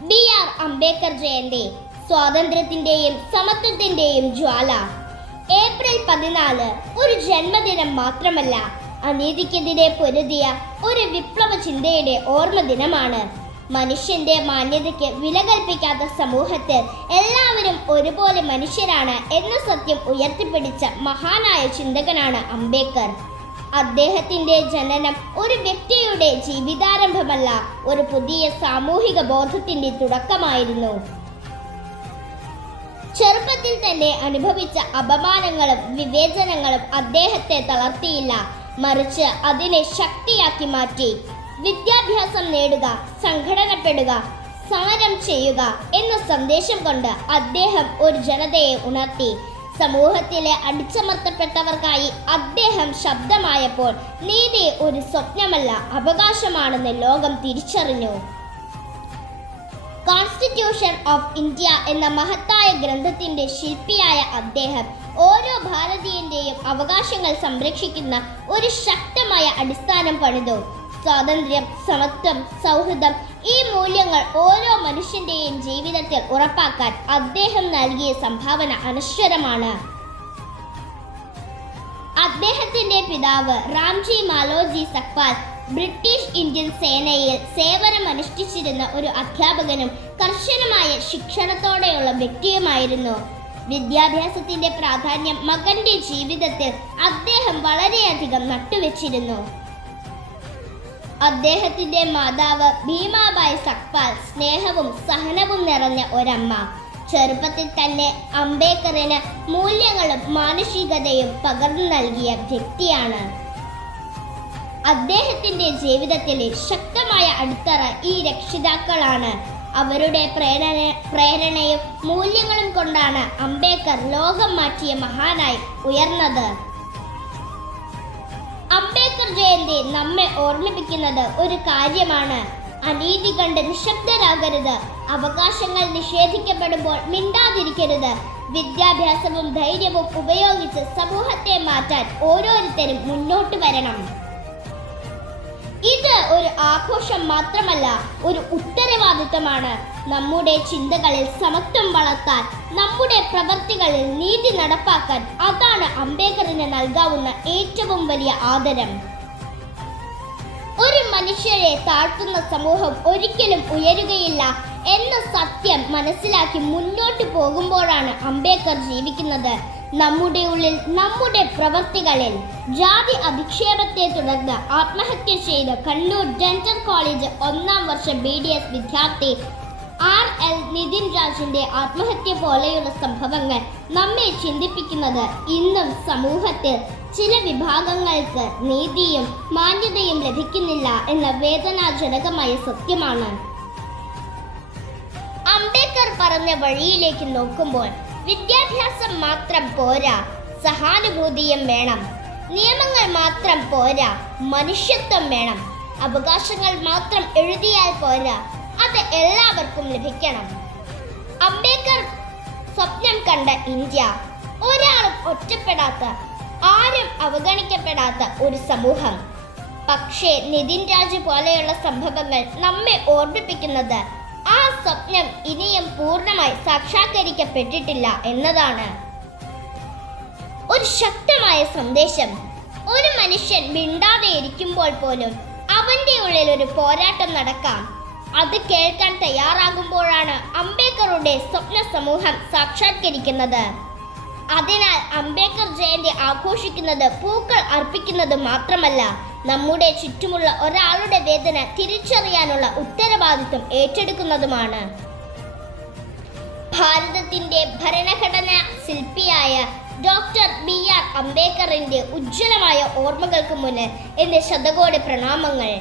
BR. Ambedkar Jayanti സ്വാതന്ത്ര്യത്തിന്റെയും സമത്വത്തിന്റെയും ജ്വാല. April 14 ഒരു ജന്മദിനം മാത്രമല്ല, അനീതിക്കെതിരെ പൊരുതിയ ഒരു വിപ്ലവ ചിന്തയുടെ ഓർമ്മ ദിനമാണ്. മനുഷ്യന്റെ മാന്യതയ്ക്ക് വില കൽപ്പിക്കാത്ത സമൂഹത്തിൽ എല്ലാവരും ഒരുപോലെ മനുഷ്യരാണ് എന്ന സത്യം ഉയർത്തിപ്പിടിച്ച മഹാനായ ചിന്തകനാണ് അംബേദ്കർ. അദ്ദേഹത്തിന്റെ ജനനം ഒരു വ്യക്തിയുടെ ജീവിതാരംഭമല്ല, ഒരു പുതിയ സാമൂഹിക ബോധത്തിന്റെ തുടക്കമായിരുന്നു. ചെറുപ്പത്തിൽ തന്നെ അനുഭവിച്ച അപമാനങ്ങളും വിവേചനങ്ങളും അദ്ദേഹത്തെ തളർത്തിയില്ല, മറിച്ച് അതിനെ ശക്തിയാക്കി മാറ്റി. വിദ്യാഭ്യാസം നേടുക, സംഘടനപ്പെടുക, സമരം ചെയ്യുക എന്ന സന്ദേശം കൊണ്ട് അദ്ദേഹം ഒരു ജനതയെ ഉണർത്തി. സമൂഹത്തിലെ അടിച്ചമർത്തപ്പെട്ടവർക്കായി അദ്ദേഹം ശബ്ദമായപ്പോൾ നീതി ഒരു സ്വപ്നമല്ല, അവകാശമാണെന്ന് ലോകം തിരിച്ചറിഞ്ഞു. കോൺസ്റ്റിറ്റ്യൂഷൻ ഓഫ് ഇന്ത്യ എന്ന മഹത്തായ ഗ്രന്ഥത്തിന്റെ ശില്പിയായ അദ്ദേഹം ഓരോ ഭാരതീയന്റെയും അവകാശങ്ങൾ സംരക്ഷിക്കുന്ന ഒരു ശക്തമായ അടിസ്ഥാനം പണിതു. സ്വാതന്ത്ര്യം, സമത്വം, സൗഹൃദം ഈ മൂല്യങ്ങൾ ഓരോ മനുഷ്യന്റെയും ജീവിതത്തിൽ ഉറപ്പാക്കാൻ അദ്ദേഹം നൽകിയ സംഭാവന അനശ്വരമാണ്. അദ്ദേഹത്തിന്റെ പിതാവ് റാംജി മാലോജി സക്പാൽ ബ്രിട്ടീഷ് ഇന്ത്യൻ സേനയിൽ സേവനമനുഷ്ഠിച്ചിരുന്ന ഒരു അധ്യാപകനും കർശനമായ ശിക്ഷണത്തോടെയുള്ള വ്യക്തിയുമായിരുന്നു. വിദ്യാഭ്യാസത്തിന്റെ പ്രാധാന്യം മകന്റെ ജീവിതത്തിൽ അദ്ദേഹം വളരെയധികം നട്ടുവെച്ചിരുന്നു. അദ്ദേഹത്തിന്റെ മാതാവ് ഭീമാബായി സക്പാൽ സ്നേഹവും സഹനവും നിറഞ്ഞ ഒരമ്മ. ചെറുപ്പത്തിൽ തന്നെ അംബേദ്കറിന് മൂല്യങ്ങളും മാനുഷികതയും പകർന്നു നൽകിയ വ്യക്തിയാണ്. അദ്ദേഹത്തിന്റെ ജീവിതത്തിലെ ശക്തമായ അടിത്തറ ഈ രക്ഷിതാക്കളാണ്. അവരുടെ പ്രേരണയും മൂല്യങ്ങളും കൊണ്ടാണ് അംബേദ്കർ ലോകം മാറ്റിയ മഹാനായി ഉയർന്നത്. അംബേദ്കർ ജയന്തി നമ്മെ ഓർമ്മിപ്പിക്കുന്നത് ഒരു കാര്യമാണ്: അനീതി കണ്ട് നിശബ്ദരാകരുത്, അവകാശങ്ങൾ നിഷേധിക്കപ്പെടുമ്പോൾ മിണ്ടാതിരിക്കരുത്. വിദ്യാഭ്യാസവും ധൈര്യവും ഉപയോഗിച്ച് സമൂഹത്തെ മാറ്റാൻ ഓരോരുത്തരും മുന്നോട്ട് വരണം. ഇത് ഒരു ആഘോഷം മാത്രമല്ല, ഒരു ഉത്തരവാദിത്തമാണ്. നമ്മുടെ ചിന്തകളിൽ സമത്വം വളർത്താൻ, നമ്മുടെ പ്രവൃത്തികളിൽ നീതി നടപ്പാക്കാൻ, അതാണ് അംബേദ്കറിന് നൽകാവുന്ന ഏറ്റവും വലിയ ആദരം. ഒരു മനുഷ്യരെ താഴ്ത്തുന്ന സമൂഹം ഒരിക്കലും ഉയരുകയില്ല എന്ന സത്യം മനസ്സിലാക്കി മുന്നോട്ട് പോകുമ്പോഴാണ് അംബേദ്കർ ജീവിക്കുന്നത്. നമ്മുടെ ഉള്ളിൽ, നമ്മുടെ പ്രവൃത്തികളിൽ. ജാതി അധിക്ഷേപത്തെ തുടർന്ന് ആത്മഹത്യ ചെയ്ത കണ്ണൂർ ഡെന്റൽ കോളേജ് 1ാം വർഷ BDS വിദ്യാർത്ഥി R.L. നിതിൻ രാജിന്റെ ആത്മഹത്യ പോലെയുള്ള സംഭവങ്ങൾ നമ്മെ ചിന്തിപ്പിക്കുന്നത് ഇന്നും സമൂഹത്തിൽ ചില വിഭാഗങ്ങൾക്ക് നീതിയും മാന്യതയും ലഭിക്കുന്നില്ല എന്ന വേദനാജനകമായ സത്യമാണ്. അംബേദ്കർ പറഞ്ഞ വഴിയിലേക്ക് നോക്കുമ്പോൾ വിദ്യാഭ്യാസം മാത്രം പോരാ, സഹാനുഭൂതിയും വേണം. നിയമങ്ങൾ മാത്രം പോരാ, മനുഷ്യത്വം വേണം. അവകാശങ്ങൾ മാത്രം എഴുതിയാൽ പോരാ, അത് എല്ലാവർക്കും ലഭിക്കണം. അംബേദ്കർ സ്വപ്നം കണ്ട ഇന്ത്യ, ഒരാളും ഒറ്റപ്പെടാത്ത, ആരും അവഗണിക്കപ്പെടാത്ത ഒരു സമൂഹം. പക്ഷേ നിതിൻ രാജ് പോലെയുള്ള സംഭവങ്ങൾ നമ്മെ ഓർമ്മിപ്പിക്കുന്നത് ആ സ്വപ്നം ഇനിയും പൂർണ്ണമായി സാക്ഷാത്കരിക്കപ്പെട്ടിട്ടില്ല എന്നതാണ്. ഒരു ശക്തമായ സന്ദേശം: ഒരു മനുഷ്യൻ മിണ്ടാതെ ഇരിക്കുമ്പോൾ പോലും അവന്റെ ഉള്ളിൽ ഒരു പോരാട്ടം നടക്കാം. അത് കേൾക്കാൻ തയ്യാറാകുമ്പോഴാണ് അംബേദ്കറുടെ സ്വപ്ന സമൂഹം സാക്ഷാത്കരിക്കുന്നത്. അതിനാൽ അംബേദ്കർ ജയന്തി ആഘോഷിക്കുന്നത് പൂക്കൾ അർപ്പിക്കുന്നത് മാത്രമല്ല, നമ്മുടെ ചുറ്റുമുള്ള ഒരാളുടെ വേദന തിരിച്ചറിയാനുള്ള ഉത്തരവാദിത്വം ഏറ്റെടുക്കുന്നതുമാണ്. ഭാരതത്തിന്റെ ഭരണഘടനാ ശില്പിയായ ഡോക്ടർ ബി.ആർ. അംബേദ്കറിന്റെ ഉജ്ജ്വലമായ ഓർമ്മകൾക്ക് മുന്നിൽ എന്റെ ശതകോടി പ്രണാമങ്ങൾ.